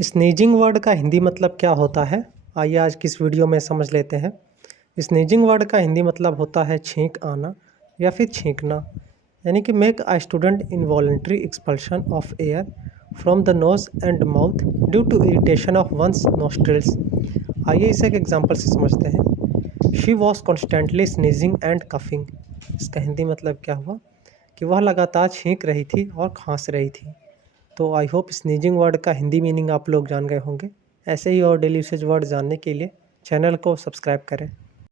Sneezing word का हिंदी मतलब क्या होता है? आइए आज की इस वीडियो में समझ लेते हैं। स्नीजिंग वर्ड का हिंदी मतलब होता है छींक आना या फिर छींकना, यानी कि make a student involuntary expulsion of air from the nose and mouth due to irritation of one's nostrils. आइए इसे एक एग्जांपल से समझते हैं। She was constantly sneezing and coughing. इसका हिंदी मतलब क्या हुआ कि वह लगातार छींक रही थी और खांस रही थी। तो आई होप स्नीजिंग वर्ड का हिंदी मीनिंग आप लोग जान गए होंगे। ऐसे ही और डेली यूसेज वर्ड जानने के लिए चैनल को सब्सक्राइब करें।